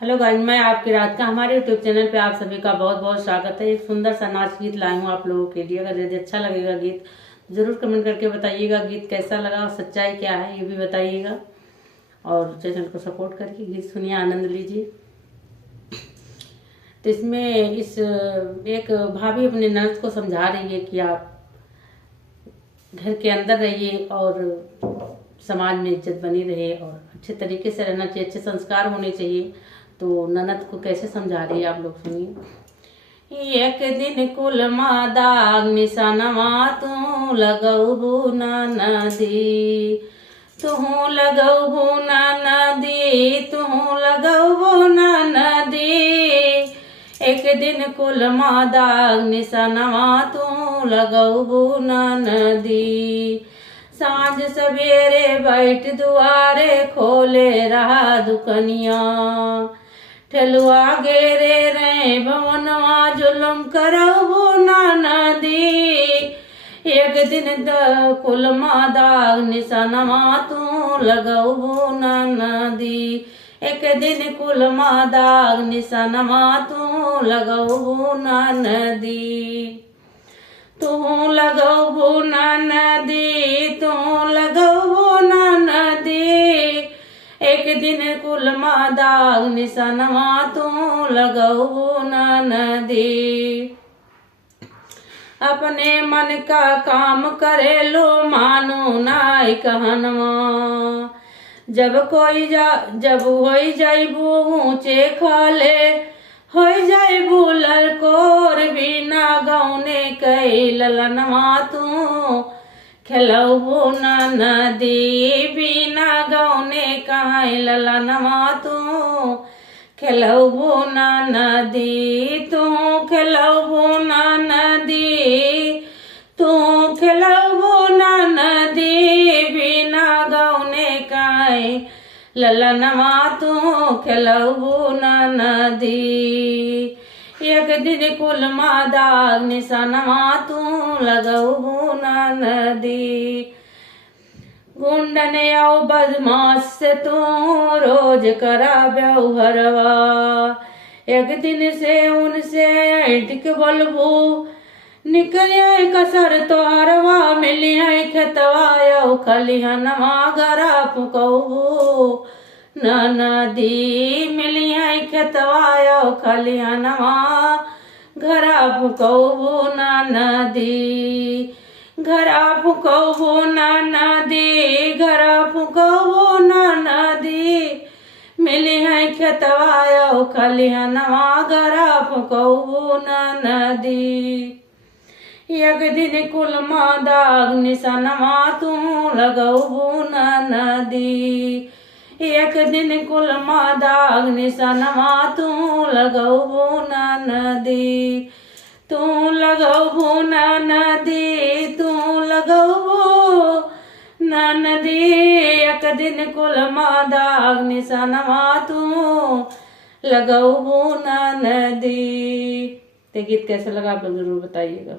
Hello guys, मैं आपकी रात का हमारे यूट्यूब चैनल पे आप सभी का बहुत बहुत स्वागत है। एक सुंदर सा नाच गीत लाई हूँ आप लोगों के लिए। अगर यदि अच्छा लगेगा गीत जरूर कमेंट करके बताइएगा गीत कैसा लगा और सच्चाई क्या है ये भी बताइएगा। और चैनल को सपोर्ट करके गीत सुनिए, आनंद लीजिए। तो इसमें एक भाभी अपने नर्स को समझा रही है कि आप घर के अंदर रहिए और समाज में इज्जत बनी रहे और अच्छे तरीके से रहना चाहिए, अच्छे संस्कार होने चाहिए। तो ननद को कैसे समझा रही है आप लोग सुनिए। एक दिन कुल मादाग निशानवा तू लगऊ नदी, तू लगऊ नदी, तू लगऊ नदी। एक दिन कुल मादाग निशानवा तू लगऊ नदी। सांझ सवेरे बैठ दुआरे खोले रहा दुकनिया, ठेलुआ गेरे रे भवनवा जुलम करबो नदी। एक दिन कुल मादाग निशानवा तू लगऊ नदी। एक दिन कुल मादाग निशानवा तू लगऊ नदी। तू लगऊ नदी, तू लगऊ नदी। एक दिन कुल मादाग निशानवा तू लगऊ नदी। अपने मन का काम करे लो मानो नाई कहनवा, जब होई जाइबू ऊंचे खाले होई जाइबू ललकोर। बिना गौने कई ललनवा तू खेलबू नदी। बिना गौने कई ललनवा तू खेलबू नदी। तू खेलबू नदी, तू खेलबू नदी। बिना गौने कई ललनवा तू खेलबू नदी। एक दिन कुल मादाग निशानवा तू लगऊ नदी। गुंडन औ बदमाश से तू रोज करा व्यवहारवा। एक दिन से उनसे ऐठ के बोलबू निकलिया कसर तोहरवा। मिलिया खेतवा खलिहनवा गरा फुकऊ नदी। मिलिया खेतवा खलिहनवा घरा फुकऊ नदी। घरा फुकऊ नदी, घरा फुकऊ नदी। मिलिया खेतवा खलिहनवा घरा फुकऊ नदी। एक दिन कुल मादाग निशानवा तू लगऊ नदी। एक दिन कुल मादाग निशानवा तू लगऊ नदी। तू लगऊ नदी, तू लगऊ नदी। एक दिन कुल मादाग निशानवा तू लगऊ नदी। ते गीत कैसा लगा आप लोग जरूर बताइएगा।